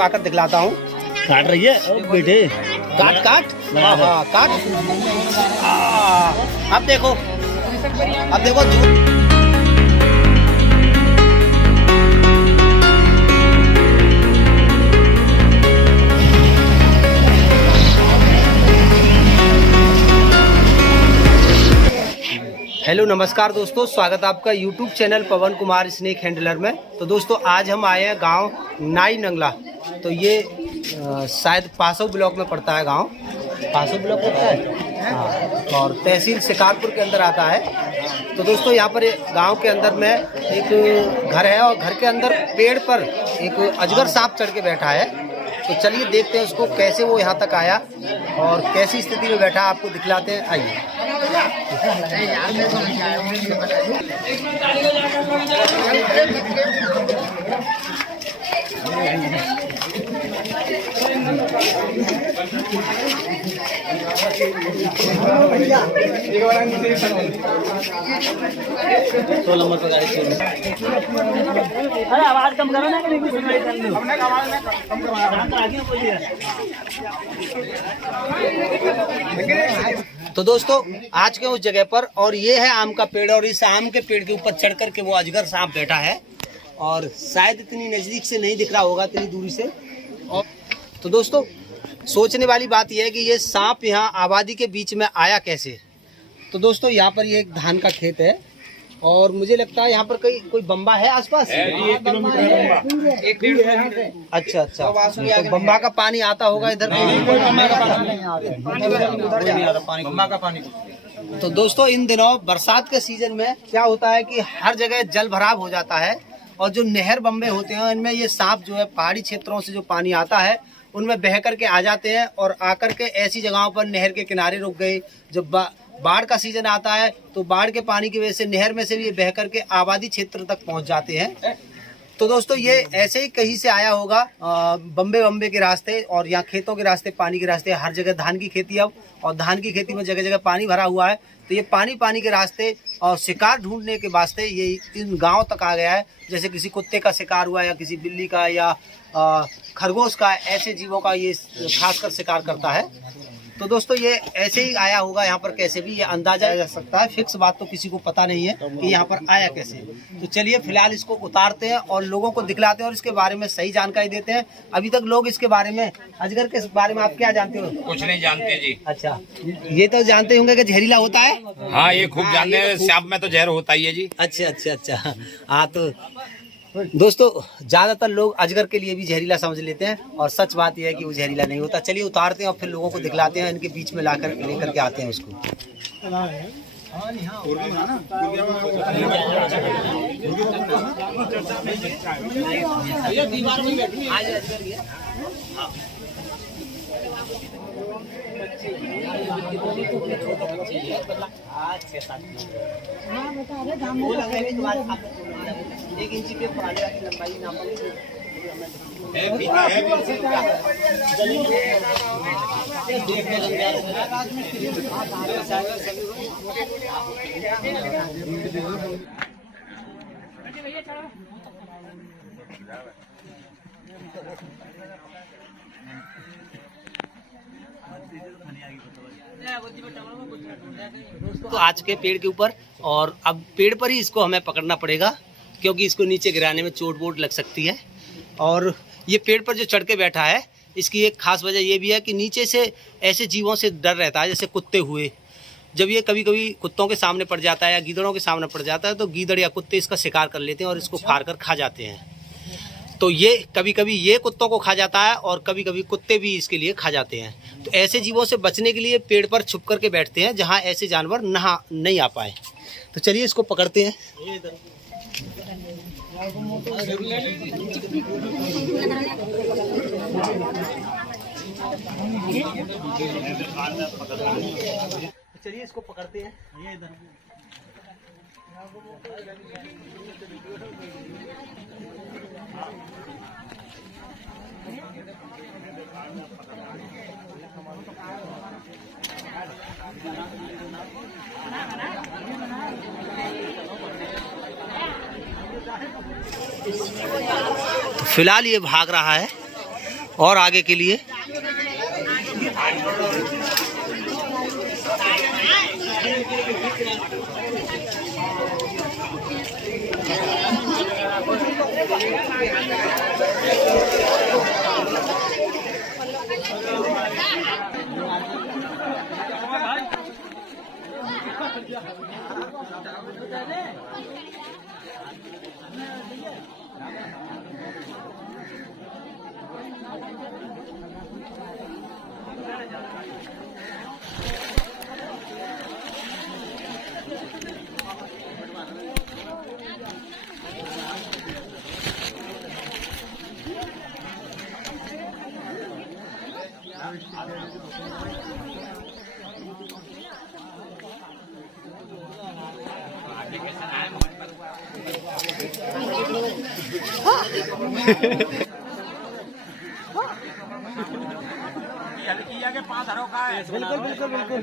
कटवा कर दिखलाता हूँ। काट रही है बेटे, काट काट, हाँ काट। अब देखो, अब देखो। हेलो नमस्कार दोस्तों, स्वागत है आपका YouTube चैनल पवन कुमार स्नेक हैंडलर में। तो दोस्तों आज हम आए हैं गांव नाई नंगला। तो ये शायद पासो ब्लॉक में पड़ता है गांव, पासो ब्लॉक पड़ता है हाँ, और तहसील शिकारपुर के अंदर आता है। तो दोस्तों यहाँ पर गांव के अंदर में एक घर है और घर के अंदर पेड़ पर एक अजगर सांप चढ़ के बैठा है। तो चलिए देखते हैं उसको, कैसे वो यहाँ तक आया और कैसी स्थिति में बैठा, आपको दिखलाते हैं। आइए। अरे आवाज कम करो ना, तो दोस्तों आज के उस जगह पर, और ये है आम का पेड़, और इस आम के पेड़ के ऊपर चढ़ करके वो अजगर सांप बैठा है और शायद इतनी नजदीक से नहीं दिख रहा होगा, इतनी दूरी से। और तो दोस्तों सोचने वाली बात यह है कि ये सांप यहाँ आबादी के बीच में आया कैसे। तो दोस्तों यहाँ पर ये एक धान का खेत है और मुझे लगता है यहाँ पर कोई बम्बा है आसपास। 1 किलोमीटर। अच्छा अच्छा, तो बम्बा का पानी आता होगा इधर। बम्बा का पानी। तो दोस्तों इन दिनों बरसात के सीजन में क्या होता है कि हर जगह जल भराव हो जाता है और जो नहर बम्बे होते हैं इनमें ये सांप जो है पहाड़ी क्षेत्रों से जो पानी आता है उनमें बह करके आ जाते हैं और आकर के ऐसी जगहों पर नहर के किनारे रुक गए। जब बाढ़ का सीजन आता है तो बाढ़ के पानी की वजह से नहर में से भी बह करके आबादी क्षेत्र तक पहुंच जाते हैं। तो दोस्तों ये ऐसे ही कहीं से आया होगा बम्बे के रास्ते, और यहाँ खेतों के रास्ते, पानी के रास्ते। हर जगह धान की खेती अब, और धान की खेती में जगह जगह पानी भरा हुआ है। तो ये पानी के रास्ते और शिकार ढूंढने के वास्ते ये इन गाँव तक आ गया है। जैसे किसी कुत्ते का शिकार हुआ या किसी बिल्ली का या खरगोश का, ऐसे जीवों का ये खासकर शिकार करता है। तो दोस्तों ये ऐसे ही आया होगा यहाँ पर, कैसे भी ये अंदाजा जा सकता है। फिक्स बात तो किसी को पता नहीं है कि यहाँ पर आया कैसे। तो चलिए फिलहाल इसको उतारते हैं और लोगों को दिखलाते हैं और इसके बारे में सही जानकारी देते हैं। अभी तक लोग इसके बारे में, अजगर के बारे में आप क्या जानते हो? कुछ नहीं जानते जी। अच्छा, ये तो जानते होंगे कि जहरीला होता है। हाँ ये खूब जानते हैं, सांप में तो जहर होता ही है जी। अच्छा हाँ। तो दोस्तों ज्यादातर लोग अजगर के लिए भी जहरीला समझ लेते हैं और सच बात यह है कि वो जहरीला नहीं होता। चलिए उतारते हैं और फिर लोगों को दिखलाते हैं, इनके बीच में लेकर के आते हैं उसको। एक इंची के पराले की लंबाई नापेंगे। तो आज के पेड़ के ऊपर, और अब पेड़ पर ही इसको हमें पकड़ना पड़ेगा क्योंकि इसको नीचे गिराने में चोट वोट लग सकती है। और ये पेड़ पर जो चढ़ के बैठा है, इसकी एक खास वजह ये भी है कि नीचे से ऐसे जीवों से डर रहता है, जैसे कुत्ते हुए। जब ये कभी कभी कुत्तों के सामने पड़ जाता है या गीदड़ों के सामने पड़ जाता है तो गीदड़ या कुत्ते इसका शिकार कर लेते हैं और इसको फाड़ कर खा जाते हैं। तो ये कभी कभी ये कुत्तों को खा जाता है और कभी कभी कुत्ते भी इसके लिए खा जाते हैं। तो ऐसे जीवों से बचने के लिए पेड़ पर छुप करके बैठते हैं जहाँ ऐसे जानवर नहीं आ पाए। तो चलिए इसको पकड़ते हैं। चलिए इसको पकड़ते हैं। ये इधर फिलहाल ये भाग रहा है और आगे के लिए बिल्कुल बिल्कुल बिल्कुल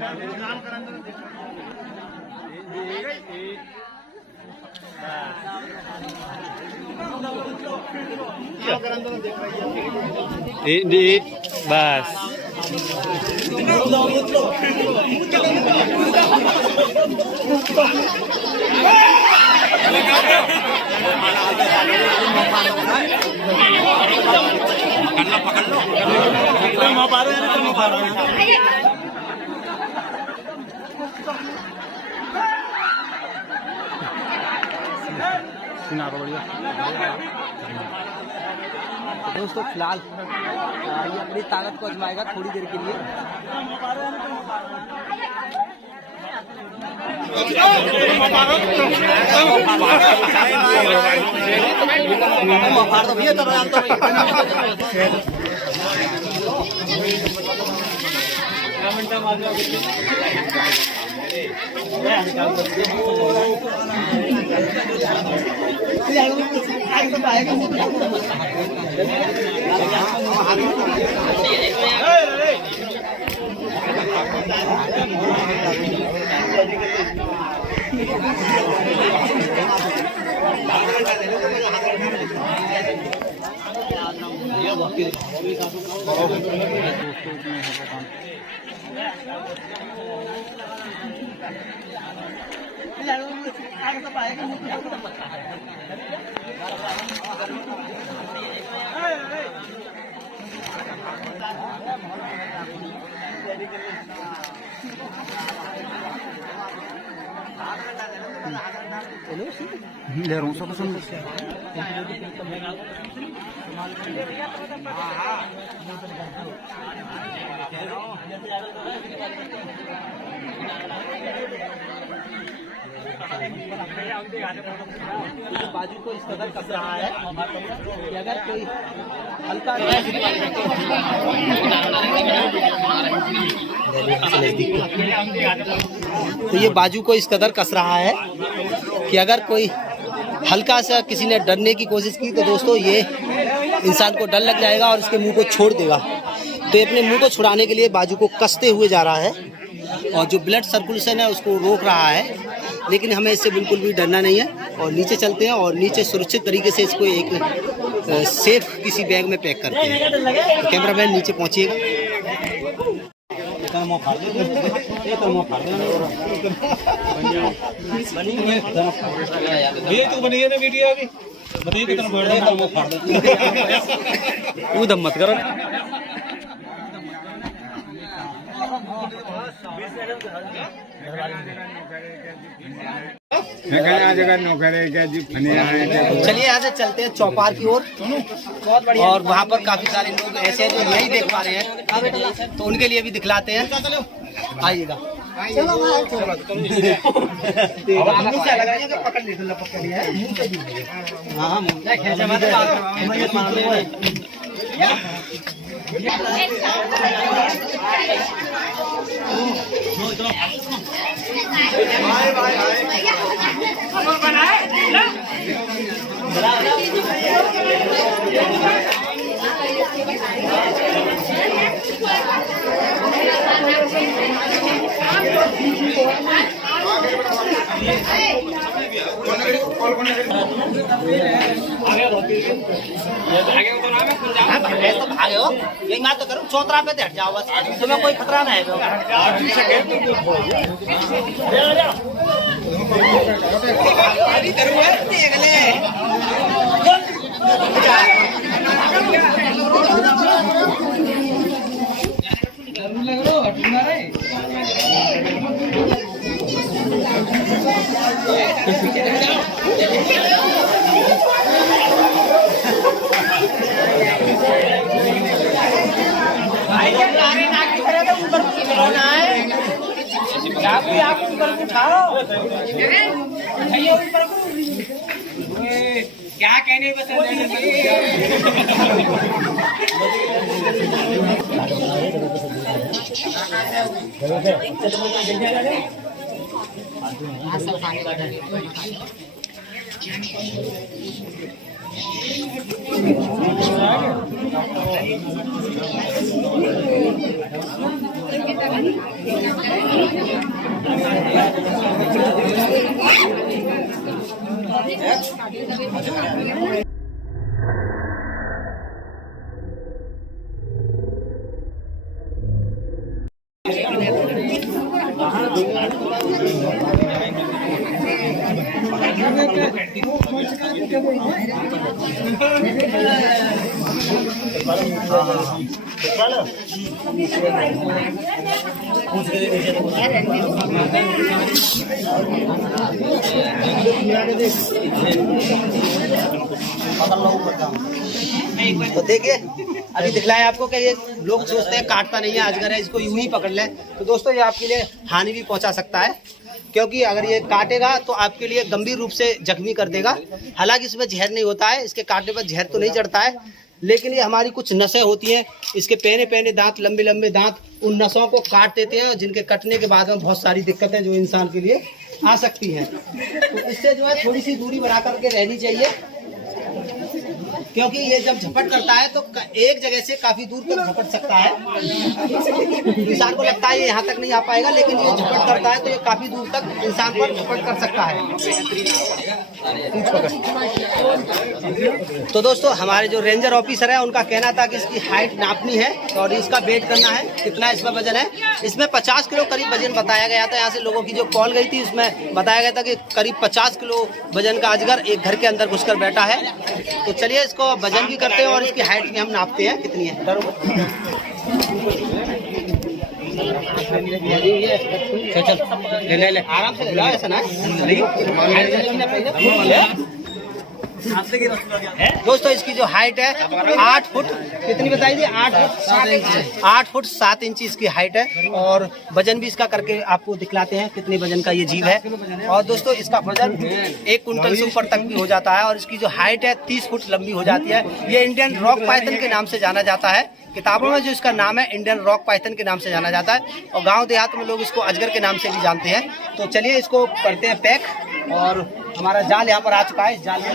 बस दोस्तों फिलहाल ये अपनी ताकत को आजमाएगा थोड़ी देर के लिए। बाजू को इस कदर कस रहा है कि अगर कोई हल्का तो ये बाजू को इस कदर कस रहा है कि अगर कोई हल्का सा किसी ने डरने की कोशिश की तो दोस्तों ये इंसान को डर लग जाएगा और इसके मुंह को छोड़ देगा। तो ये अपने मुंह को छुड़ाने के लिए बाजू को कसते हुए जा रहा है और जो ब्लड सर्कुलेशन है उसको रोक रहा है। लेकिन हमें इससे बिल्कुल भी डरना नहीं है और नीचे चलते हैं और नीचे सुरक्षित तरीके से इसको एक सेफ किसी बैग में पैक करते हैं। तो कैमरामैन नीचे पहुँचिएगा। दम मत करो। चलिए यहाँ से चलते हैं चौपार की ओर और वहाँ पर काफी सारे लोग ऐसे हैं जो नहीं देख पा रहे हैं तो उनके लिए भी दिखलाते हैं। आइएगा। पकड़ लिया तो भागे हो, यही बात तो करूँ, चौतरा पे हट जाओ बस, तुम्हें कोई खतरा नहीं क्या कहने तो देखिए अभी दिखलाया आपको कि ये लोग सोचते हैं काटता नहीं है, अजगर है, इसको यूं ही पकड़ लें। तो दोस्तों ये आपके लिए हानि भी पहुंचा सकता है, क्योंकि अगर ये काटेगा तो आपके लिए गंभीर रूप से जख्मी कर देगा। हालांकि इसमें जहर नहीं होता है, इसके काटने पर जहर तो नहीं चढ़ता है, लेकिन ये हमारी कुछ नसें होती हैं, इसके पहने पहने दांत, लंबे लंबे दांत, उन नसों को काट देते हैं, जिनके कटने के बाद में बहुत सारी दिक्कतें जो इंसान के लिए आ सकती हैं। तो इससे जो है थोड़ी सी दूरी बना करके रहनी चाहिए, क्योंकि ये जब झपट करता है तो एक जगह से काफी दूर तक झपट सकता है। इंसान को लगता है ये यहाँ तक नहीं आ पाएगा, लेकिन ये झपट करता है तो ये काफी दूर तक इंसान पर झपट कर सकता है। तो दोस्तों हमारे जो रेंजर ऑफिसर है उनका कहना था कि इसकी हाइट नापनी है और इसका वेट करना है, कितना इसमें वजन है। इसमें 50 किलो करीब वजन बताया गया था। यहाँ से लोगों की जो कॉल गई थी उसमें बताया गया था कि करीब 50 किलो वजन का अजगर एक घर के अंदर घुसकर बैठा है। तो चलिए इसको वजन भी करते हैं और इसकी हाइट भी हम नापते हैं कितनी है। चल ले आराम से ले लो, ऐसा ना दोस्तों। इसकी जो हाइट है 8 फुट, कितनी बताई थी? 8 फुट 7 इंच इसकी हाइट है। और वजन भी इसका करके आपको दिखलाते हैं कितने वजन का ये जीव है। और दोस्तों इसका वजन 1 कुंटल से ऊपर तक भी हो जाता है। और इसकी जो हाइट है 30 फुट लंबी हो जाती है। ये इंडियन रॉक पाइथन के नाम से जाना जाता है। किताबों में जो इसका नाम है इंडियन रॉक पाइथन के नाम से जाना जाता है, और गांव देहात में लोग इसको अजगर के नाम से भी जानते हैं। तो चलिए इसको करते हैं पैक। और हमारा जाल यहाँ पर आ चुका है, जाल में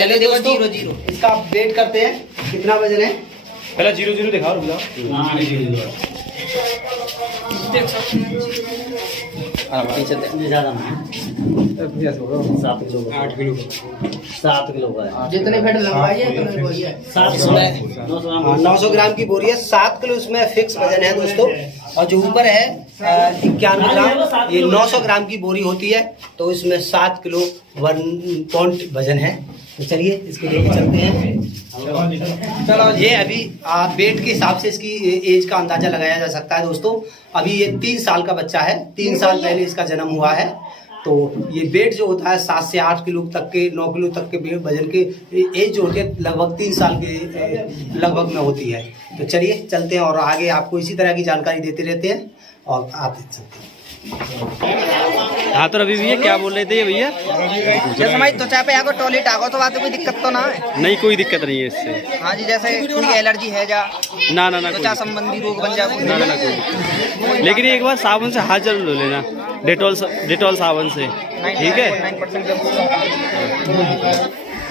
चलिए दोस्तों इसका वेट करते हैं, कितना वजन है। पहले 0-0 दिखाओ। जितने फीट लंबाई है 900 ग्राम की बोरी है। 7 किलो इसमें फिक्स वजन है दोस्तों। और जो ऊपर है 91 ग्राम, ये 900 ग्राम की बोरी होती है। तो इसमें 7 किलो 1 पॉइंट वजन है। तो चलिए इसको लेके चलते हैं। चलो ये अभी वेट के हिसाब से इसकी एज का अंदाजा लगाया जा सकता है दोस्तों। अभी ये 3 साल का बच्चा है, 3 साल पहले इसका जन्म हुआ है। तो ये वेट जो होता है 7 से 8 किलो तक के, 9 किलो तक के वजन के एज जो होती है लगभग 3 साल के लगभग में होती है। तो चलिए चलते हैं और आगे आपको इसी तरह की जानकारी देते रहते हैं और आप देख सकते हैं। हाँ तो रवि भैया क्या बोल रहे थे ये भैया? जैसे हमारी त्वचा पे आगो टॉयलेट आगो तो बात कोई दिक्कत तो ना है? नहीं कोई दिक्कत नहीं है इससे। हाँ जी, जैसे कोई एलर्जी है जा ना ना ना त्वचा संबंधी रोग बन जाए ना ना कोई। लेकिन एक बार साबुन से हाथ जरूर धो लेना, डेटॉल साबुन से, ठीक है? 9%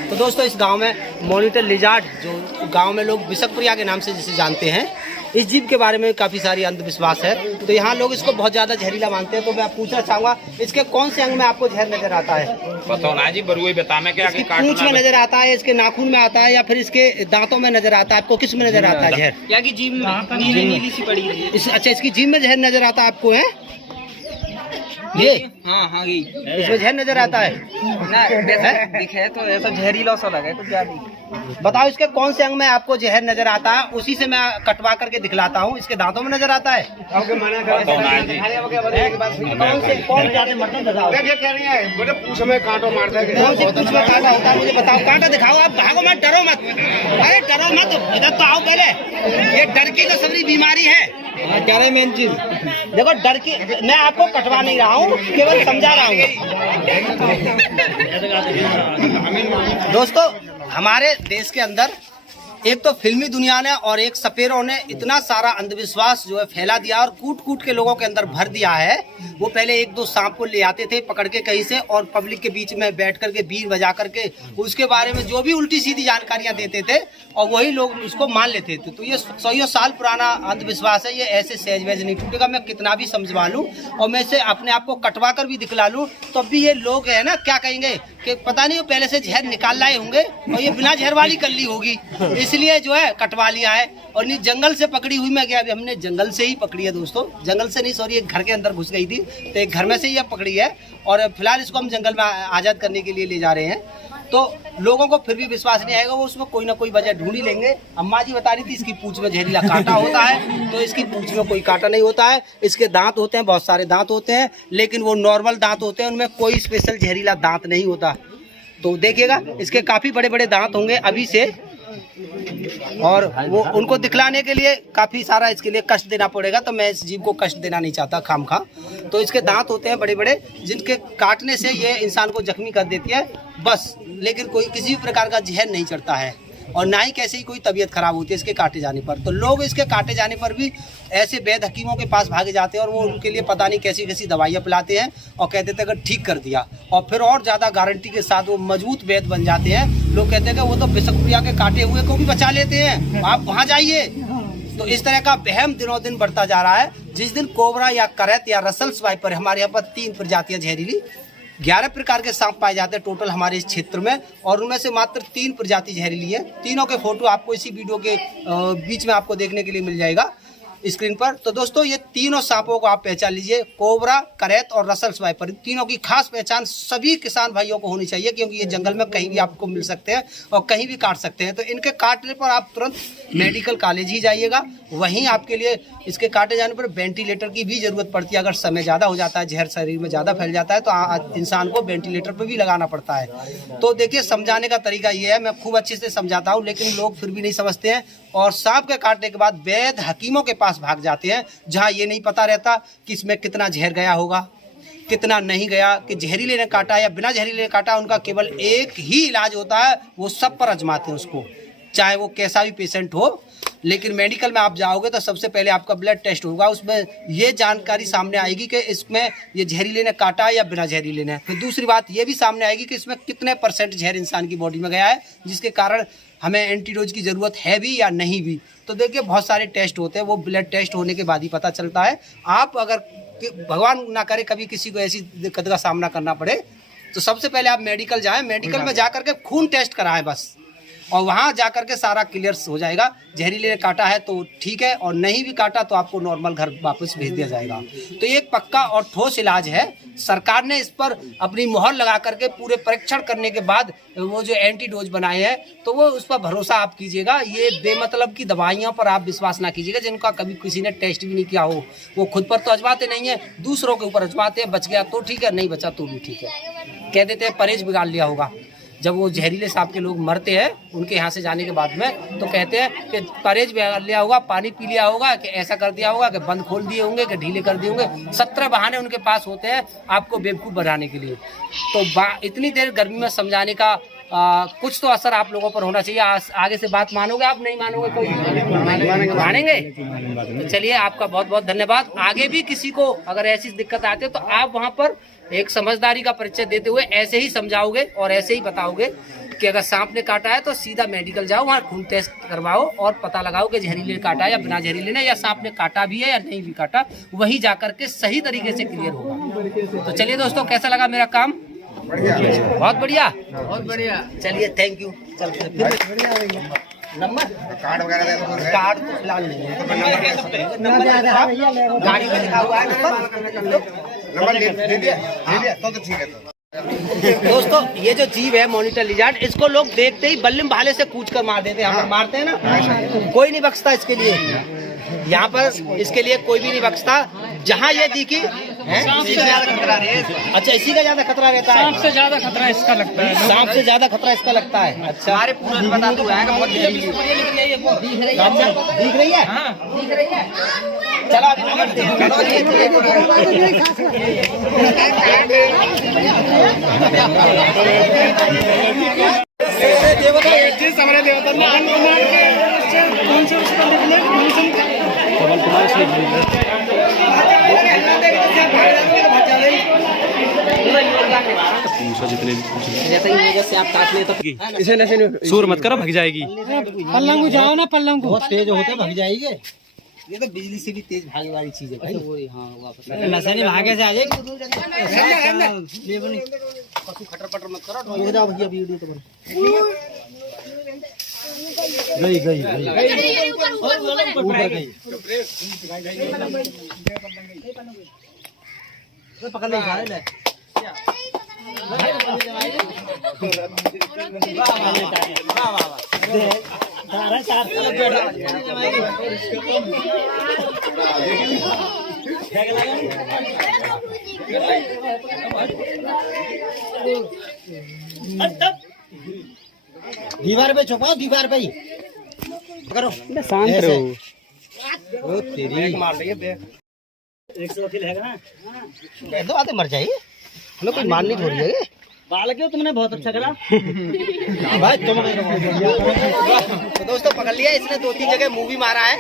तो दोस्तों इस गांव में मॉनिटर लिजार्ड जो गांव में लोग बिशकप्रिया के नाम से जिसे जानते हैं, इस जीव के बारे में काफ़ी सारी अंधविश्वास है। तो यहाँ लोग इसको बहुत ज़्यादा जहरीला मानते हैं। तो मैं पूछना चाहूँगा इसके कौन से अंग में आपको जहर नजर आता है? बताओ ना जी, बरुए बता में क्या इसकी पूंछ में नजर आता है, इसके नाखून में आता है, या फिर इसके दांतों में नजर आता है? आपको किस में नजर आता है जहर? या कि जीभ में नीली सी पड़ी है। अच्छा, इसकी जीभ में जहर नजर आता है आपको? है ये? हाँ इसमें जहर नजर आता है ना, वैसे दिखे तो ऐसा जहरीला सा लगे कुछ ज्यादा। बताओ इसके कौन से अंग में आपको जहर नजर आता है? उसी से मैं कटवा करके दिखलाता हूँ। इसके दांतों में नजर आता है? बताओ ना जी। कौन से कौन ज्यादा मटन बताओ? पूछ में कांटो मारता है। कौन सी पूंछ में कांटा होता है मुझे बताओ। कांटा दिखाओ, आप भागो मत, डरो मत। अरे डरो मत, इधर तो आओ पहले। ये डर की तो सबरी बीमारी है। क्या रहे मेन चीज? देखो डर की, मैं आपको कटवा नहीं रहा हूँ, केवल समझा रहा हूँ। दोस्तों हमारे देश के अंदर एक तो फिल्मी दुनिया ने और एक सपेरों ने इतना सारा अंधविश्वास जो है फैला दिया और कूट कूट के लोगों के अंदर भर दिया है। वो पहले एक दो सांप को ले आते थे पकड़ के कहीं से और पब्लिक के बीच में बैठ करके बीन बजा करके उसके बारे में जो भी उल्टी सीधी जानकारियां देते थे और वही लोग उसको मान लेते थे। तो ये 100 साल पुराना अंधविश्वास है। ये ऐसे सहज वहज नहीं टूटेगा। मैं कितना भी समझवा लूँ और मैं इसे अपने आप को कटवा कर भी दिखला लूँ तो भी ये लोग है ना क्या कहेंगे कि पता नहीं वो पहले से जहर निकाल लाए होंगे और ये बिना जहर वाली कर ली होगी, इसलिए जो है कटवा लिया है। और नहीं जंगल से पकड़ी हुई मैं क्या, अभी हमने जंगल से ही पकड़ी है दोस्तों, जंगल से नहीं सॉरी, एक घर के अंदर घुस गई थी तो एक घर में से ही पकड़ी है और फिलहाल इसको हम जंगल में आज़ाद करने के लिए ले जा रहे हैं। तो लोगों को फिर भी विश्वास नहीं आएगा, वो उसमें कोई ना कोई वजह ढूंढ ही लेंगे। अम्मा जी बता रही थी इसकी पूंछ में जहरीला कांटा होता है, तो इसकी पूंछ में कोई कांटा नहीं होता है। इसके दांत होते हैं, बहुत सारे दांत होते हैं, लेकिन वो नॉर्मल दांत होते हैं, उनमें कोई स्पेशल जहरीला दांत नहीं होता। तो देखिएगा इसके काफ़ी बड़े बड़े दांत होंगे अभी से, और वो उनको दिखलाने के लिए काफ़ी सारा इसके लिए कष्ट देना पड़ेगा। तो मैं इस जीव को कष्ट देना नहीं चाहता खामखा। तो इसके दांत होते हैं बड़े बड़े, जिनके काटने से ये इंसान को जख्मी कर देती है बस, लेकिन कोई किसी भी प्रकार का जहर नहीं चढ़ता है और ना ही कैसे ही कोई तबीयत खराब होती है इसके काटे जाने पर। तो लोग इसके काटे जाने पर भी ऐसे वैद्य हकीमों के पास भागे जाते हैं और वो उनके लिए पता नहीं कैसी कैसी दवाइयाँ पिलाते हैं और कहते थे अगर ठीक कर दिया, और फिर और ज़्यादा गारंटी के साथ वो मजबूत वैद्य बन जाते हैं। लोग कहते हैं कि वो तो बिशकप्रिया के काटे हुए को भी बचा लेते हैं, आप वहाँ जाइए। तो इस तरह का वहम दिनों दिन बढ़ता जा रहा है। जिस दिन कोबरा या करैत या रसल्स वाइपर, हमारे यहाँ पर 3 प्रजातियाँ जहरीली, 11 प्रकार के सांप पाए जाते हैं टोटल हमारे इस क्षेत्र में, और उनमें से मात्र 3 प्रजाति जहरीली है। तीनों के फोटो आपको इसी वीडियो के बीच में आपको देखने के लिए मिल जाएगा स्क्रीन पर। तो दोस्तों ये तीनों सांपों को आप पहचान लीजिए, कोबरा, करैत और रसल्स वाइपर। तीनों की खास पहचान सभी किसान भाइयों को होनी चाहिए, क्योंकि ये जंगल में कहीं भी आपको मिल सकते हैं और कहीं भी काट सकते हैं। तो इनके काटने पर आप तुरंत मेडिकल कॉलेज ही जाइएगा, वहीं आपके लिए इसके काटे जाने पर वेंटिलेटर की भी ज़रूरत पड़ती है। अगर समय ज़्यादा हो जाता है, जहर शरीर में ज़्यादा फैल जाता है, तो इंसान को वेंटिलेटर पर भी लगाना पड़ता है। तो देखिए समझाने का तरीका ये है, मैं खूब अच्छे से समझाता हूँ, लेकिन लोग फिर भी नहीं समझते हैं और सांप के काटने के बाद वैद्य हकीमों के पास भाग जाते हैं, जहाँ ये नहीं पता रहता कि इसमें कितना जहर गया होगा, कितना नहीं गया, कि जहरीले ने काटा या बिना जहरीले ने काटा। उनका केवल एक ही इलाज होता है, वो सब पर आजमाते हैं उसको, चाहे वो कैसा भी पेशेंट हो। लेकिन मेडिकल में आप जाओगे तो सबसे पहले आपका ब्लड टेस्ट होगा, उसमें ये जानकारी सामने आएगी कि इसमें ये जहरीले ने काटा या बिना जहरीले ने। फिर दूसरी बात ये भी सामने आएगी कि इसमें कितने % जहर इंसान की बॉडी में गया है, जिसके कारण हमें एंटीडोज की ज़रूरत है भी या नहीं भी। तो देखिए बहुत सारे टेस्ट होते हैं, वो ब्लड टेस्ट होने के बाद ही पता चलता है। आप अगर भगवान ना करे कभी किसी को ऐसी दिक्कत का सामना करना पड़े, तो सबसे पहले आप मेडिकल जाएं, मेडिकल में जा करके खून टेस्ट कराएं बस, और वहाँ जा करके सारा क्लियर हो जाएगा। जहरीले ने काटा है तो ठीक है, और नहीं भी काटा तो आपको नॉर्मल घर वापस भेज दिया जाएगा। तो ये एक पक्का और ठोस इलाज है। सरकार ने इस पर अपनी मोहर लगा करके पूरे परीक्षण करने के बाद वो जो एंटीडोज बनाए हैं, तो वो उस पर भरोसा आप कीजिएगा। ये बेमतलब की दवाइयों पर आप विश्वास ना कीजिएगा जिनका कभी किसी ने टेस्ट भी नहीं किया हो। वो खुद पर तो आजमाते नहीं है, दूसरों के ऊपर आजमाते हैं। बच गया तो ठीक है, नहीं बचा तो भी ठीक है, कह देते हैं परहेज बिगाड़ लिया होगा। जब वो जहरीले सांप के लोग मरते हैं उनके यहाँ से जाने के बाद में, तो कहते हैं कि परहेज लिया होगा, पानी पी लिया होगा, कि ऐसा कर दिया होगा, कि बंद खोल दिए होंगे, कि ढीले कर दिए होंगे। 17 बहाने उनके पास होते हैं आपको बेवकूफ़ बनाने के लिए। तो इतनी देर गर्मी में समझाने का कुछ तो असर आप लोगों पर होना चाहिए। आगे से बात मानोगे आप, नहीं मानोगे कोई? मानेंगे। तो चलिए, आपका बहुत बहुत धन्यवाद। आगे भी किसी को अगर ऐसी दिक्कत आती है तो आप वहाँ पर एक समझदारी का परिचय देते हुए ऐसे ही समझाओगे और ऐसे ही बताओगे कि अगर सांप ने काटा है तो सीधा मेडिकल जाओ, वहाँ खून टेस्ट करवाओ और पता लगाओ कि जहरीले काटा है या बिना जहरीले ने, या सांप ने काटा भी है या नहीं भी काटा, वही जाकर के सही तरीके से क्लियर होगा। तो चलिए दोस्तों, कैसा लगा मेरा काम? बहुत बढ़िया, बहुत बढ़िया। चलिए, थैंक यू। चलते नंबर कार्ड वगैरह, कार्ड तो फिलहाल नहीं है, नंबर गाड़ी में लिखा हुआ है, नंबर दे दिया तो ठीक है। दोस्तों, ये जो जीव है मॉनिटर लिजार्ड, इसको लोग देखते ही बल्लिम भाले से कूच कर मार देते हैं। हम मारते हैं ना, कोई नहीं बख्शता इसके लिए। यहाँ पर इसके लिए कोई भी नहीं बख्शता। जहाँ ये दिखी अच्छा, इसी का ज्यादा खतरा रहता है। सांप से ज्यादा खतरा इसका लगता है। सांप से ज्यादा खतरा इसका लगता है। अच्छा, हमारे पूरा बता दो है बहुत दिख रही है, दिख रही है। चलो जितने जैसे ही से आप काट ले तो शोर मत करो, भग जाएगी। पल्लंगू जाओ ना, पल्लंगू बहुत तेज होते भग जाएगी। ये तो बिजली से भी तेज भागने वाली चीज है भाई। हाँ, वापस नशा नहीं भागे से आ जाएगी। पशु खटर पटर मत करो। ये जाओ भैया, वीडियो तो गई ऊपर गई। पकड़ ले, सारे ले। दीवार पे छुपाओ, दीवार पे ही करो, शांत रहो। ओ तेरी मार रही है। 100 वकील है ना, दो आते मर जाएगी। हमें कोई मारनी थोड़ी है। बालक हो तुमने, बहुत अच्छा करा भाई तुम। तो दोस्तों, पकड़ लिया इसने, 2-3 जगह मुंह भी मारा है।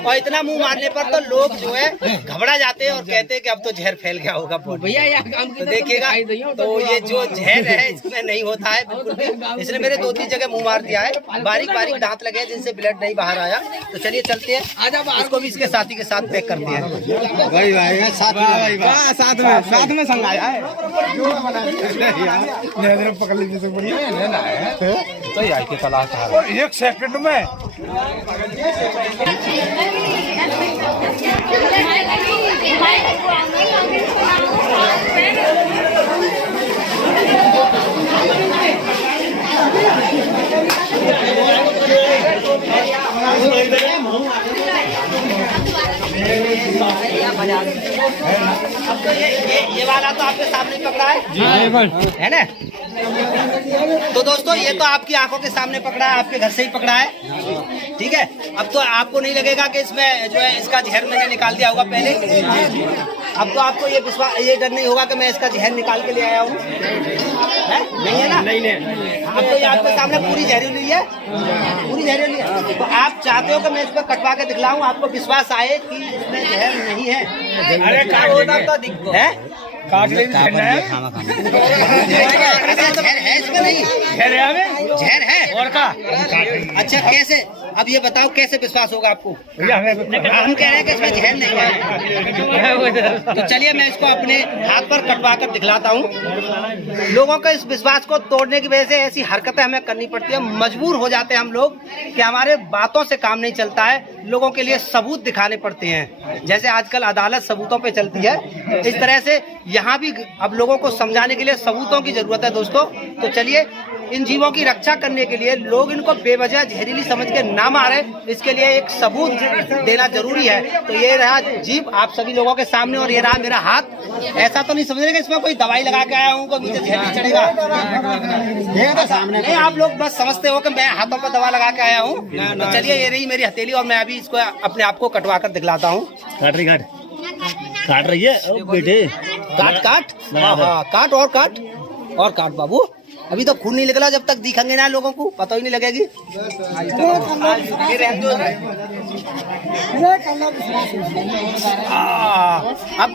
और इतना मुंह मारने पर तो लोग जो है घबरा जाते हैं और कहते हैं कि अब तो जहर फैल गया होगा भैया। तो देखिएगा, तो ये जो जहर है इसमें नहीं होता है बिल्कुल भी। इसने मेरे 2-3 जगह मुंह मार दिया है, बारीक बारीक दांत लगे जिनसे ब्लड नहीं बाहर आया। तो चलिए चलते हैं, इसको भी इसके साथी के साथ पैक करते हैं। भाई भाई साथ में संग आया है। पकड़ लीजिए तो यार की तलाश है 1 सेकंड में। अब तो ये वाला तो आपके सामने पकड़ा है ना। तो दोस्तों, ये तो आपकी आंखों के सामने पकड़ा है, आपके घर से ही पकड़ा है, ठीक है। अब तो आपको नहीं लगेगा कि इसमें जो है इसका जहर मैंने निकाल दिया होगा पहले। अब तो आपको ये डर नहीं होगा कि मैं इसका जहर निकाल के ले आया हूँ, नहीं है ना। नहीं। अब तो ये आपके सामने पूरी जहरीली है, पूरी जहरीली है। तो आप चाहते हो कि मैं इस पर कटवा के दिखलाऊं, आपको विश्वास आए कि इसमें जहर नहीं है। अरे काट लेना है। जहर है इसमें? नहीं जहर है और का। अच्छा, कैसे? अब ये बताओ कैसे विश्वास होगा आपको? हम कह रहे हैं कि इसमें जहर नहीं है। तो चलिए, मैं इसको अपने हाथ पर कटवा कर दिखलाता हूँ। लोगों का इस विश्वास को तोड़ने की वजह से ऐसी हरकतें हमें करनी पड़ती है। मजबूर हो जाते हैं हम लोग कि हमारे बातों से काम नहीं चलता है, लोगों के लिए सबूत दिखाने पड़ते हैं। जैसे आजकल अदालत सबूतों पे चलती है, इस तरह से यहाँ भी अब लोगों को समझाने के लिए सबूतों की जरूरत है दोस्तों। तो चलिए, इन जीवों की रक्षा करने के लिए लोग इनको बेवजह जहरीली समझ के ना मारे, इसके लिए एक सबूत देना जरूरी है। तो ये रहा जीव आप सभी लोगों के सामने, और ये रहा मेरा हाथ। ऐसा तो नहीं समझने कि इसमें कोई दवाई लगा के आया हूँ को मुझे जहर चढ़ेगा, नहीं आप लोग बस समझते हो कि मैं हाथों पर दवा लगा के आया हूँ। तो चलिए ये रही मेरी हथेली, और मैं अभी इसको अपने आप को कटवा कर दिखलाता हूँ। काट रही है बेटे, काट काट और काट बाबू, अभी तो खून नहीं निकला, जब तक दिखेंगे ना लोगों को पता ही नहीं लगेगी। अब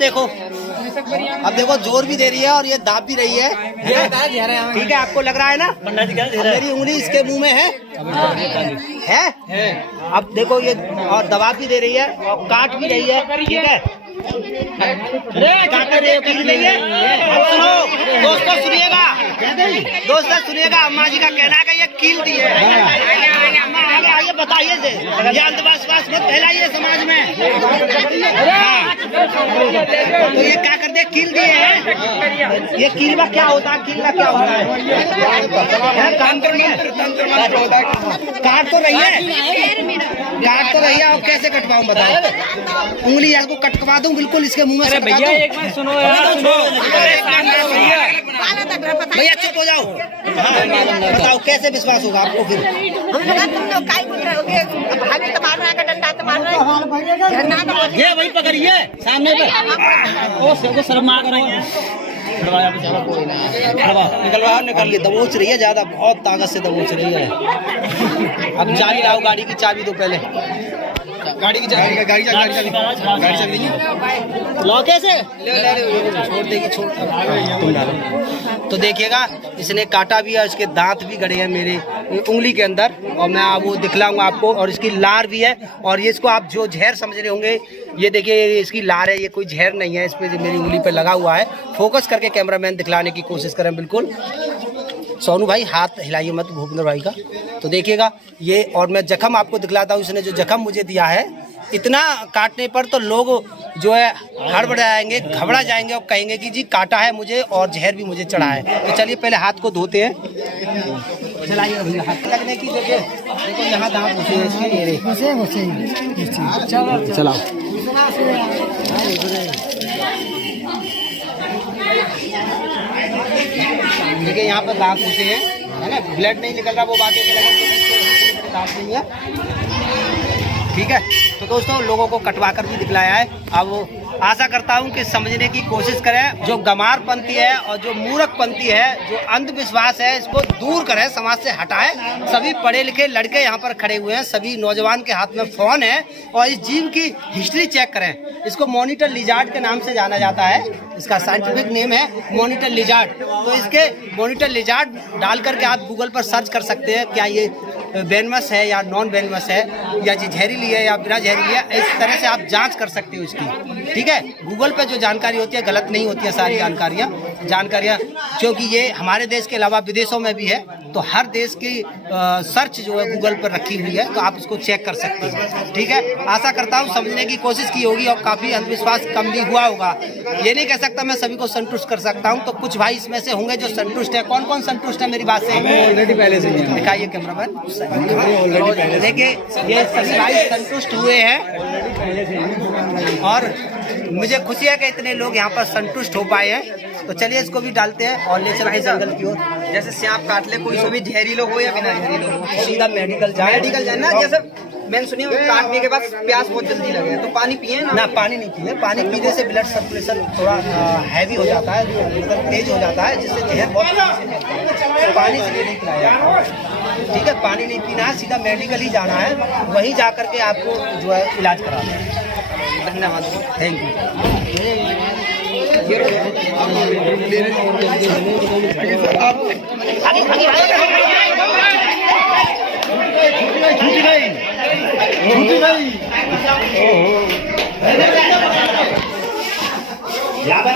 देखो जोर भी दे रही है और ये दाब भी रही है, ठीक है आपको लग रहा है ना? मेरी उंगली इसके मुंह में है। अब देखो ये और दबा भी दे रही है और काट भी रही है, ठीक है। सुनो दोस्तों, दोस्तों सुनिएगा, अम्मा जी का कहना है कि ये कील दी है। अम्मा आगे आइए बताइए से, ये अंधविश्वास मत फैलाइए समाज में। तो ये क्या करते हैं, कील दिए है। ये कील में क्या होता है, कील में क्या होता है? काट तो रही है, और कैसे कटवाऊं बताओ? उंगली को कटवा दूं बिल्कुल इसके मुंह में। भैया एक बार सुनो यार, भैया चुप हो जाओ। बताओ कैसे विश्वास होगा आपको फिर? ये वही पकड़िए सामने पे, शर्मा करो, निकल के दबोच रही है ज्यादा, बहुत ताकत से दबोच रही है। अब चाबी लाओ, गाड़ी की चाबी दो पहले, गाड़ी की चाबी लॉके से छोड़ देगी, छोड़ तुम डालो। तो देखिएगा इसने काटा भी है, इसके दांत भी गड़े हैं मेरे उंगली के अंदर, और मैं वो दिखलाऊंगा आपको। और इसकी लार भी है, और ये इसको आप जो जहर समझ रहे होंगे, ये देखिए इसकी लार है, ये कोई जहर नहीं है, इस पे मेरी उंगली पे लगा हुआ है। फोकस करके कैमरामैन दिखलाने की कोशिश करें बिल्कुल। सोनू भाई हाथ हिलाइए मत भूपेंद्र भाई का। तो देखिएगा ये, और मैं जख्म आपको दिखलाता हूँ। इसने जो जख्म मुझे दिया है, इतना काटने पर तो लोग जो है हड़बड़ा जाएंगे, घबरा जाएंगे और कहेंगे कि जी काटा है मुझे और जहर भी मुझे चढ़ा है। तो चलिए पहले हाथ को धोते हैं। चलाइए हाथ लगने की जगह देखो, यहाँ दांत घुसे हैं इसके, चलाओ। देखिए यहाँ पर दांत घुसे हैं, है ना, ब्लड नहीं निकल रहा, वो बातें दांत नहीं है, ठीक है। तो दोस्तों लोगों को कटवा कर भी दिखलाया है। अब आशा करता हूं कि समझने की कोशिश करें। जो गमारपंथी है और जो मूर्खपंथी है, जो अंधविश्वास है, इसको दूर करें, समाज से हटाएं। सभी पढ़े लिखे लड़के यहाँ पर खड़े हुए हैं, सभी नौजवान के हाथ में फोन है, और इस जीव की हिस्ट्री चेक करें। इसको मॉनिटर लिजार्ड के नाम से जाना जाता है, इसका साइंटिफिक नेम है मॉनिटर लिजार्ड। तो इसके मॉनिटर लिजार्ड डाल करके आप गूगल पर सर्च कर सकते हैं, क्या ये वेनमस है या नॉन वेनमस है, या जहरीली है या बिना जहरीली है। इस तरह से आप जांच कर सकते हो इसकी, ठीक है। गूगल पे जो जानकारी होती है गलत नहीं होती है, सारी जानकारियाँ, क्योंकि ये हमारे देश के अलावा विदेशों में भी है। तो हर देश की सर्च जो है गूगल पर रखी हुई है, तो आप इसको चेक कर सकते हैं, ठीक है। आशा करता हूँ समझने की कोशिश की होगी और काफ़ी अंधविश्वास कम भी हुआ होगा। ये नहीं कह सकता मैं सभी को संतुष्ट कर सकता हूँ, तो कुछ भाई इसमें से होंगे जो संतुष्ट है। कौन कौन संतुष्ट है मेरी बात से? ऑलरेडी पहले से दिखाइए कैमरामैन, देखिए ये सभी भाई संतुष्ट हुए हैं, और मुझे खुशी है कि इतने लोग यहाँ पर संतुष्ट हो पाए हैं। तो चलिए इसको भी डालते हैं और ले चलाएं जंगल की ओर। जैसे सांप काट ले, कोई भी जहरीलो हो या बिना जहरीलो हो, सीधा मेडिकल जाए ना। जैसे मैंने सुनी काटने के बाद प्यास बहुत जल्दी लगे, तो पानी पिए ना? पानी नहीं पिए, पानी पीने से ब्लड सर्कुलेशन थोड़ा हैवी हो जाता है, मतलब तेज हो जाता है, जिससे जहर बहुत तो पानी से नहीं पिलाया, ठीक है। पानी नहीं पीना है, सीधा मेडिकल ही जाना है, वहीं जा करके आपको जो है इलाज कराना है। धन्यवाद, थैंक यू।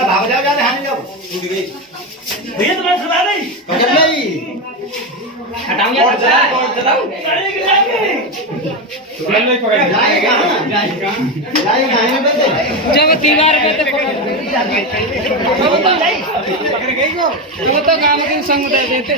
भाग जाओ, हटाओ जब दीवार पे तो गाँव के संग देते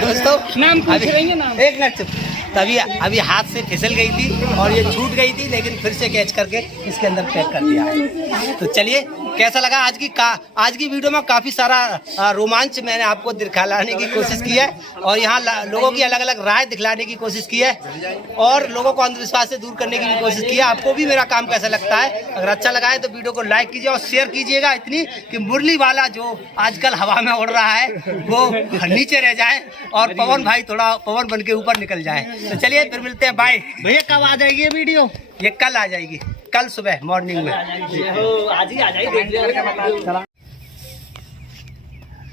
दोस्तों नाम पूछ रही है नाम। एक मिनट चुप। तभी अभी हाथ से फिसल गई थी और ये छूट गई थी, लेकिन फिर से कैच करके इसके अंदर पैक कर दिया है। तो चलिए, कैसा लगा आज की वीडियो में काफ़ी सारा रोमांच मैंने आपको दिखलाने की कोशिश की है और यहाँ लोगों की अलग अलग राय दिखलाने की कोशिश की है और लोगों को अंधविश्वास से दूर करने की भी कोशिश की है। आपको भी मेरा काम कैसा लगता है? अगर अच्छा लगा है तो वीडियो को लाइक कीजिए और शेयर कीजिएगा, इतनी कि मुरली वाला जो आजकल हवा में उड़ रहा है वो नीचे रह जाए और पवन भाई थोड़ा पवन बन के ऊपर निकल जाए। तो चलिए फिर मिलते हैं, बाय। भैया कब आ जाएगी ये वीडियो? ये कल आ जाएगी, कल सुबह मॉर्निंग में। आज ही आ जाएगी।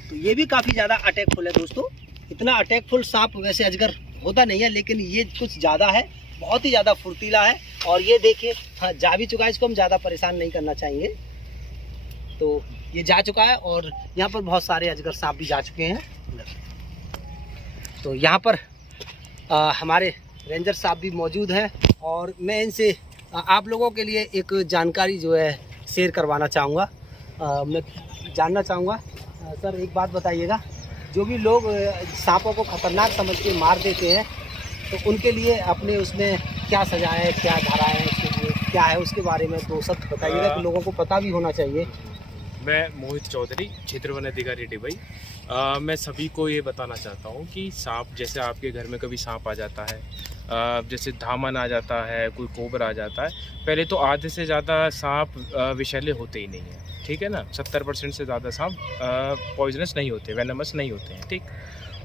तो ये भी काफी ज्यादा अटैकफुल है दोस्तों। इतना अटैकफुल सांप वैसे अजगर होता नहीं है, लेकिन ये कुछ ज्यादा है, बहुत ही ज्यादा फुर्तीला है। और ये देखिए, हाँ जा भी चुका है, इसको हम ज्यादा परेशान नहीं करना चाहेंगे। तो ये जा चुका है और यहाँ पर बहुत सारे अजगर सांप भी जा चुके हैं। तो यहाँ पर हमारे रेंजर साहब भी मौजूद हैं और मैं इनसे आप लोगों के लिए एक जानकारी जो है शेयर करवाना चाहूँगा। मैं जानना चाहूँगा, सर एक बात बताइएगा, जो भी लोग सांपों को खतरनाक समझ के मार देते हैं तो उनके लिए अपने उसमें क्या सजा है, क्या धारा है, उसके लिए क्या है, उसके बारे में दो शब्द बताइएगा कि लोगों को पता भी होना चाहिए। मैं मोहित चौधरी, क्षेत्र वन अधिकारी डिबई। मैं सभी को ये बताना चाहता हूँ कि सांप, जैसे आपके घर में कभी सांप आ जाता है, जैसे धामन आ जाता है, कोई कोबरा आ जाता है, पहले तो आधे से ज़्यादा सांप विषैले होते ही नहीं हैं, ठीक है ना। 70% से ज़्यादा सांप पॉइजनस नहीं होते, वेनमस नहीं होते हैं, ठीक।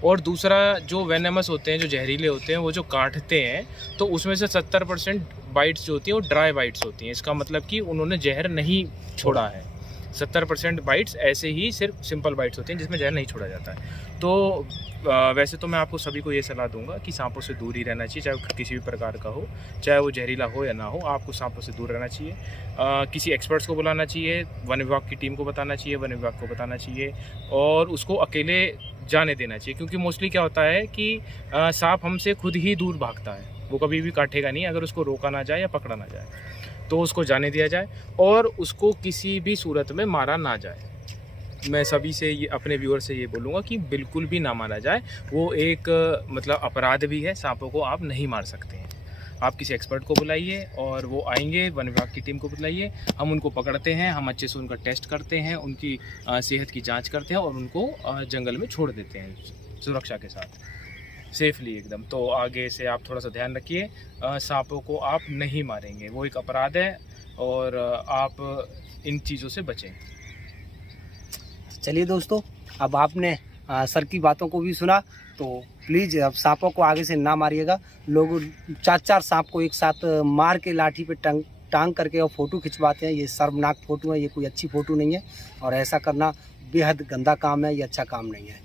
और दूसरा, जो वेनमस होते हैं, जो जहरीले होते हैं, वो जो काटते हैं तो उसमें से 70% बाइट्स जो होती हैं वो ड्राई बाइट्स होती हैं। इसका मतलब कि उन्होंने जहर नहीं छोड़ा है। 70% बाइट्स ऐसे ही सिर्फ सिंपल बाइट्स होती हैं जिसमें जहर नहीं छोड़ा जाता है। तो वैसे तो मैं आपको सभी को ये सलाह दूंगा कि सांपों से दूर ही रहना चाहिए, चाहे वो किसी भी प्रकार का हो, चाहे वो जहरीला हो या ना हो, आपको सांपों से दूर रहना चाहिए। किसी एक्सपर्ट्स को बुलाना चाहिए, वन विभाग की टीम को बताना चाहिए, वन विभाग को बताना चाहिए और उसको अकेले जाने देना चाहिए। क्योंकि मोस्टली क्या होता है कि सांप हमसे खुद ही दूर भागता है, वो कभी भी काटेगा नहीं अगर उसको रोका ना जाए या पकड़ा ना जाए। तो उसको जाने दिया जाए और उसको किसी भी सूरत में मारा ना जाए। मैं सभी से ये, अपने व्यूअर से ये बोलूँगा कि बिल्कुल भी ना मारा जाए। वो एक मतलब अपराध भी है, सांपों को आप नहीं मार सकते हैं। आप किसी एक्सपर्ट को बुलाइए और वो आएंगे, वन विभाग की टीम को बुलाइए, हम उनको पकड़ते हैं, हम अच्छे से उनका टेस्ट करते हैं, उनकी सेहत की जाँच करते हैं और उनको जंगल में छोड़ देते हैं सुरक्षा के साथ, सेफली एकदम। तो आगे से आप थोड़ा सा ध्यान रखिए, सांपों को आप नहीं मारेंगे, वो एक अपराध है और आप इन चीज़ों से बचें। चलिए दोस्तों, अब आपने सर की बातों को भी सुना, तो प्लीज़ अब सांपों को आगे से ना मारिएगा। लोग 4-4 सांप को एक साथ मार के लाठी पे टांग करके और फ़ोटो खिंचवाते हैं। ये शर्मनाक फ़ोटो है, ये कोई अच्छी फ़ोटो नहीं है और ऐसा करना बेहद गंदा काम है, ये अच्छा काम नहीं है।